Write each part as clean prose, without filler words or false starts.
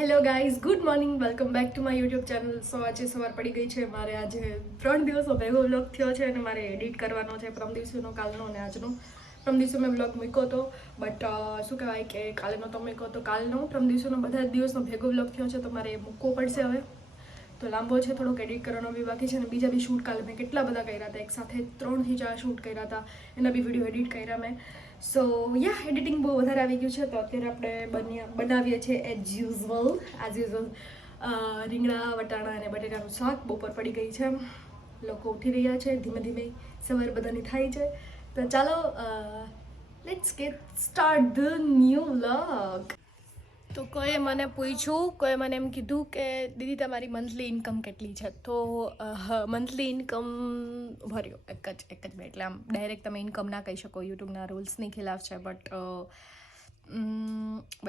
Hello guys, good morning, welcome back to my YouTube channel. So આજે સવાર પડી ગઈ છે. મારે આજે 3 દિવસનો ભેગો વ્લોગ થયો છે અને મારે એડિટ કરવાનો છે પરમ દિવસનો, કાલનો અને આજનો. પરમ દિવસે મેં વ્લોગ મૂક્યો હતો, બટ શું કહેવાય કે કાલે નહોતો મૂક્યો તો કાલનો પરમ દિવસનો બધા જ દિવસનો ભેગો વ્લોગ થયો છે તો મારે મૂકવો પડશે હવે. તો લાંબો છે, થોડોક એડિટ કરવાનો બી બાકી છે અને બીજા બી શૂટ કાલે મેં કેટલા બધા કર્યા હતા, એક સાથે 3 થી 4 શૂટ કર્યા હતા, એના બી વિડીયો એડિટ કર્યા મેં. સો યા એડિટિંગ બહુ વધારે આવી ગયું છે તો અત્યારે આપણે બનાવીએ છીએ એઝ યુઝ્યુઅલ રીંગણા વટાણા અને બટેટાનું શાક. બપોર પડી ગઈ છે, લોકો ઉઠી રહ્યા છે ધીમે ધીમે, સવાર બધાની થાય છે. તો ચાલો let's gate start the new vlog. તો કોઈએ મને પૂછ્યું, કોઈએ મને એમ કીધું કે દીદી તમારી મંથલી ઇન્કમ કેટલી છે? તો મંથલી ઇન્કમ ભર્યો એક જ બે, એટલે આમ ડાયરેક્ટ તમે ઇન્કમ ના કહી શકો, યુટ્યુબના રૂલ્સની ખિલાફ છે. બટ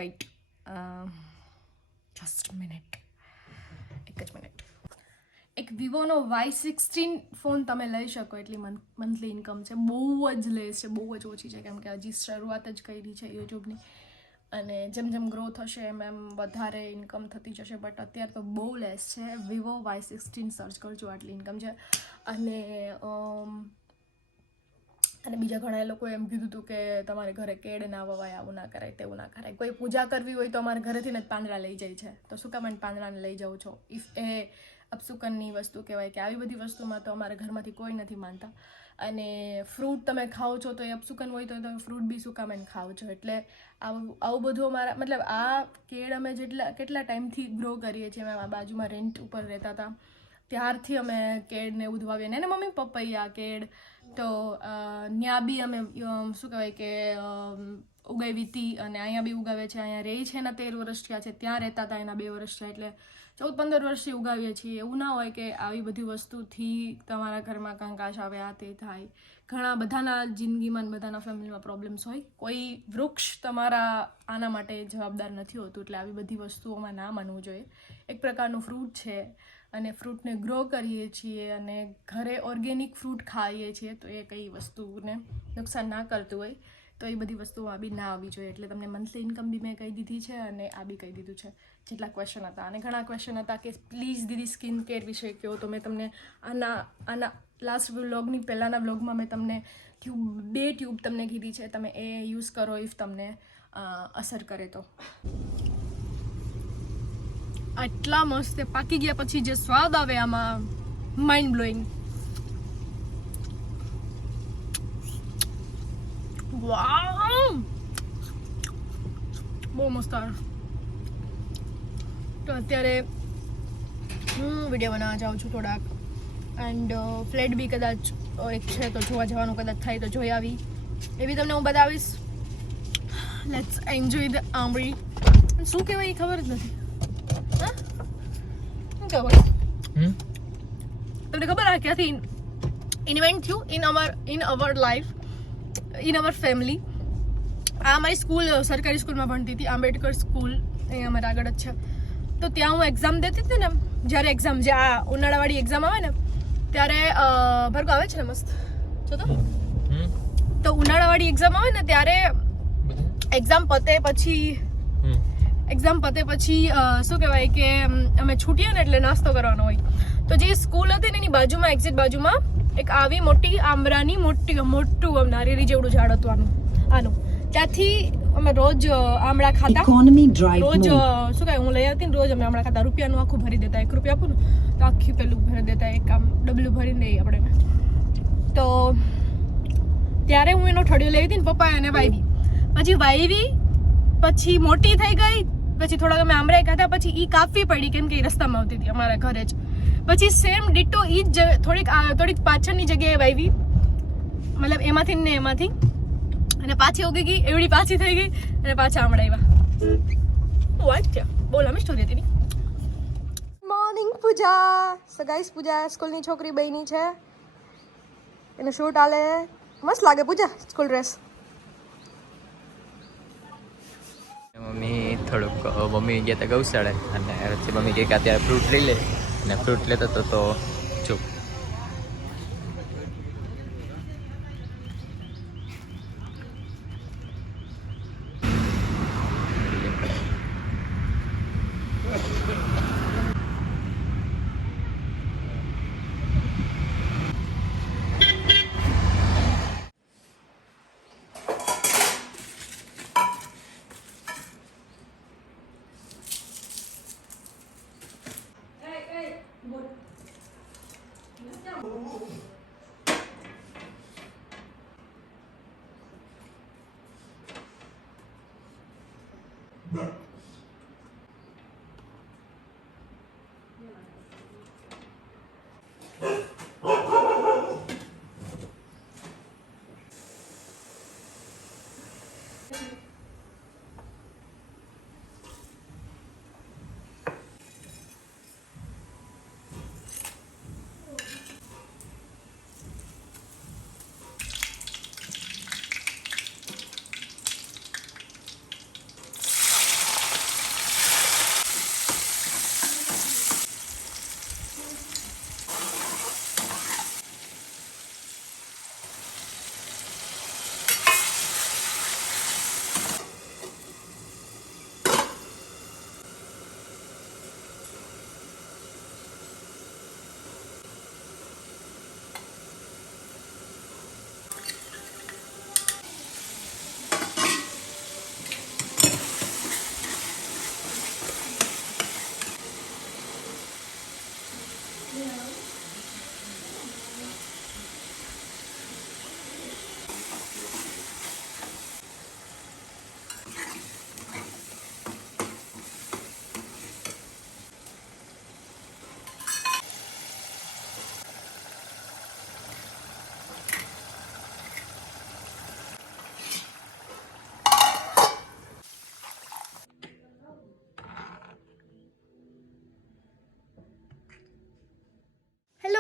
વેઇટ, જસ્ટ મિનિટ, એક જ મિનિટ. એક વિવોનો Y16 ફોન તમે લઈ શકો એટલી મંથલી ઇન્કમ છે. બહુ જ લેસ છે, બહુ જ ઓછી છે, કેમ કે હજી શરૂઆત જ કરી છે યુટ્યુબની અને જેમ જેમ ગ્રો થશે એમ વધારે ઇન્કમ થતી જશે. બટ અત્યારે તો બહુ લેસ છે. વિવો Y16 સર્ચ કરજો, આટલી ઇન્કમ છે. અને બીજા ઘણા લોકોએ એમ કીધું હતું કે તમારે ઘરે કેળ ના વવાય, આવું ના કરાય, તેવું ના કરાય. કોઈ પૂજા કરવી હોય તો અમારે ઘરેથી જ પાંદડા લઈ જાય છે, તો શું કામ પાંદડાને લઈ જાઉં છો? ઇફ એ અપશુકનની વસ્તુ કહેવાય કે આવી બધી વસ્તુમાં તો અમારા ઘરમાંથી કોઈ નથી માનતા. અને ફ્રૂટ તમે ખાઓ છો તો એ અપશુકન હોય તો તમે ફ્રૂટ બી શું કામ એને ખાઓ છો? એટલે આવું બધું અમારા મતલબ આ કેળ અમે કેટલા ટાઈમથી ગ્રો કરીએ છીએ. અમે બાજુમાં રેન્ટ ઉપર રહેતા હતા ત્યારથી અમે કેળને એવું બધું વાવીએ ને મમ્મી પપૈયા કેળ, તો ત્યાં બી અમે શું કહેવાય કે ઉગાવી હતી અને અહીંયા બી ઉગાવે છે. અહીંયા રહે છે એના 13 વર્ષ થયા છે, ત્યાં રહેતા હતા એના 2 વર્ષ થયા, એટલે 14-15 વર્ષથી ઉગાવીએ છીએ. એવું ના હોય કે આવી બધી વસ્તુથી તમારા ઘરમાં કંકાશ આવે, આ તે થાય. ઘણા બધાના જિંદગીમાં બધાના ફેમિલીમાં પ્રોબ્લેમ્સ હોય. કોઈ વૃક્ષ તમારા આના માટે જવાબદાર નથી હોતું, એટલે આવી બધી વસ્તુઓમાં ના માનવું જોઈએ. એક પ્રકારનું ફ્રૂટ છે અને ફ્રૂટને ગ્રો કરીએ છીએ અને ઘરે ઓર્ગેનિક ફ્રૂટ ખાઈએ છીએ, તો એ કઈ વસ્તુને નુકસાન ના કરતું હોય તો એ બધી વસ્તુઓ બી ના આવવી જોઈએ. એટલે તમને મંથલી ઇન્કમ બી મેં કહી દીધી છે અને આ બી કહી દીધું છે. જેટલા ક્વેશ્ચન હતા, અને ઘણા ક્વેશ્ચન હતા કે પ્લીઝ દીદી સ્કિન કેર વિશે કહો, તો મેં તમને આના લાસ્ટ વ્લોગની પહેલાંના વ્લોગમાં મેં તમને 2 ટ્યુબ તમને કીધી છે, તમે એ યુઝ કરો ઇફ તમને અસર કરે તો. આટલા મસ્ત પાકી ગયા પછી જે સ્વાદ આવે આમાં, માઇન્ડ બ્લોઈંગ. વાવ, બહુ મસ્ત આવે. તો અત્યારે હું વિડીયો બનાવવા જાઉં છું થોડાક, એન્ડ ફ્લેટ બી કદાચ એક છે તો જોવા જવાનું કદાચ થાય તો જોઈ આવી, એવી તમને હું બતાવીશ. લેટ્સ એન્જોય ધ આંબળી. શું કહેવાય એ ખબર જ નથી. હા, શું કહેવાય તમને ખબર આ ક્યાંથી ઇન્વેન્ટ થયું in our life, in our family? આ મારી સ્કૂલ સરકારી સ્કૂલમાં ભણતી હતી, આંબેડકર સ્કૂલ અહીંયા અમારે આગળ જ છે. તો ત્યાં હું એક્ઝામ દેતી હતી ને, જ્યારે એક્ઝામ જે આ ઉનાળાવાળી એક્ઝામ આવે ને ત્યારે ભરકો આવે છે ને મસ્ત જો તો ઉનાળાવાળી એક્ઝામ આવે ને ત્યારે એક્ઝામ પતે પછી શું કહેવાય કે અમે છૂટીએ ને એટલે નાસ્તો કરવાનો હોય. તો જે સ્કૂલ હતી ને એની બાજુમાં, એક્ઝેક્ટ બાજુમાં એક આવી મોટી આંબરાની મોટું નારિયેળી જેવડું ઝાડ હતું આનું. ત્યાંથી અમે રોજ આમળા ખાતા, રોજ શું કહે હું લઈ આવતી ને, રોજ અમે આમળા ખાતા. રૂપિયાનું આખું ભરી દેતા, 1 રૂપિયા આપું ને તો આખી પેલું ભરી દેતા, એક આમ ડબલું ભરીને દઈએ આપણે. તો ત્યારે હું એનો ઠળિયો લઈ હતી ને પપ્પાએ એને વાવી, પછી મોટી થઈ ગઈ, પછી થોડાક અમે આમળા ખાધા, પછી એ કાપવી પડી કેમ કે એ રસ્તામાં આવતી હતી અમારા ઘરે જ. પછી સેમ ડિટો એ જ થોડીક પાછળની જગ્યાએ વાવી, મતલબ એમાંથી ને એમાંથી, અને પાછી ઉગી ગઈ, એવડી પાછી થઈ ગઈ અને પાછા આમળા આવ્યા. વાત છે, બહુ લાંબી સ્ટોરી હતી. મોર્નિંગ પૂજા. સો ગાઈસ, પૂજા સ્કૂલની છોકરી બની છે, એનું શૂટ આલે. મસ્ત લાગે પૂજા સ્કૂલ ડ્રેસ. મમ્મી થોડુંક મમ્મી ગયા હતા ગૌશાળે, અને પછી મમ્મી કહે કે અત્યારે ફ્રૂટ લઈ લે, અને ફ્રૂટ લેતો હતો તો ચૂપ.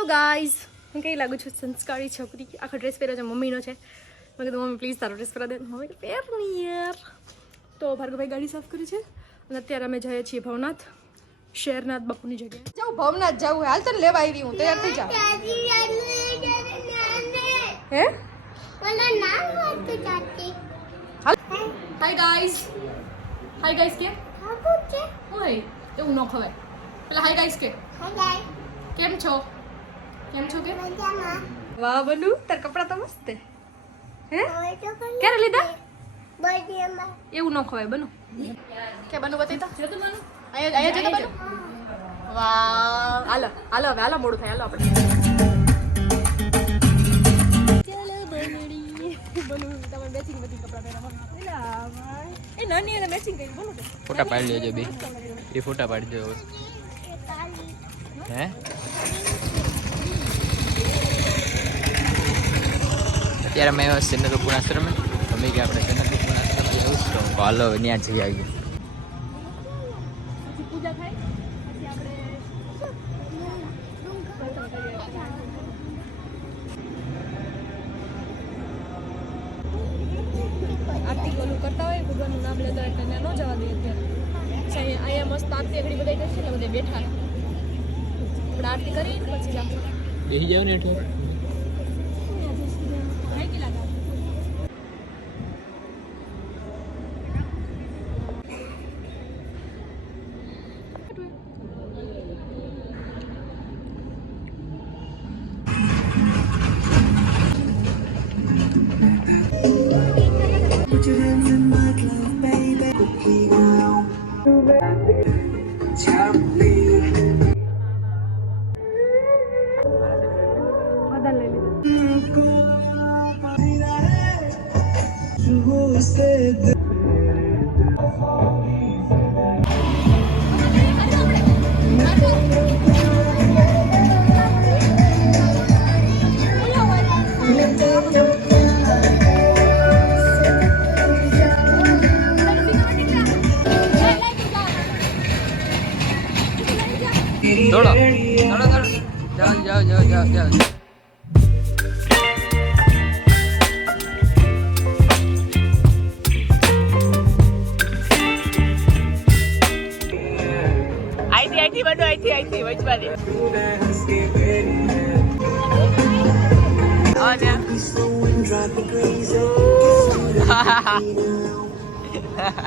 હેલો ગાઈઝ, હું કેવી લાગુ છું? સંસ્કારી છોકરી. આખો ડ્રેસ પહેર્યો છે, મમ્મીનો છે. મેં કીધું મમ્મી પ્લીઝ તારો ડ્રેસ પહેરા દે. મમ્મી કે પહેર નહીં યાર. તો ભાર્ગવભાઈ ગાડી સાફ કરી છે અને અત્યારે અમે જઈએ છીએ ભવનાથ, શેરનાથ બાપુની જગ્યાએ. જાઉં ભવનાથ જાવું, હાલ તને લેવા આવી હું, તૈયાર થઈ જા. હે હાય ગાઈઝ, હાય ગાઈઝ કે ઓય એવું ન ખવાય. પેલા હાય ગાઈઝ કે કેમ છો? કેમ છો કે? વાહ બનુ, તાર કપડા તો મસ્ત છે. હે ક્યારે લીધા? એવું ન ખવાય બનુ. કે બનુ બતાઈ તો જો તો બનુ આયા જો તો બનુ. વાહ હાલો હાલો હવે હાલો, મોડું થાય, હાલો આપણે. ચાલો બનડી બનુ, તમે મેચિંગ બધી કપડા પહેરવા એ નાની એને મેચિંગ કરી બોલો. ફોટા પાડી લેજો બે, એ ફોટા પાડી દો. હે અત્યારે અમે આવ્યા સિન્નર પૂર્ણાશ્રમ, અમે કે આપણે સિન્નર પૂર્ણાશ્રમ જવું તો હાલો ત્યાં જઈ આવીએ. પૂજા થાય પછી આપણે આરતી બોલું કરતા હોય, ભગવાનનું નામ લેતા એટલે ન જવા દઈએ અત્યારે. અહીંયા મસ્ત આરતી આગળ બધા કરશે એટલે બધા બેઠા આપણે આરતી કરી પછી જાવ. બેસી જાવ ને એટલું. દોડો દોડો દોડો, જાઓ જાઓ જાઓ જાઓ જાઓ. આઈથી બધું આઈથી વચવાની. હા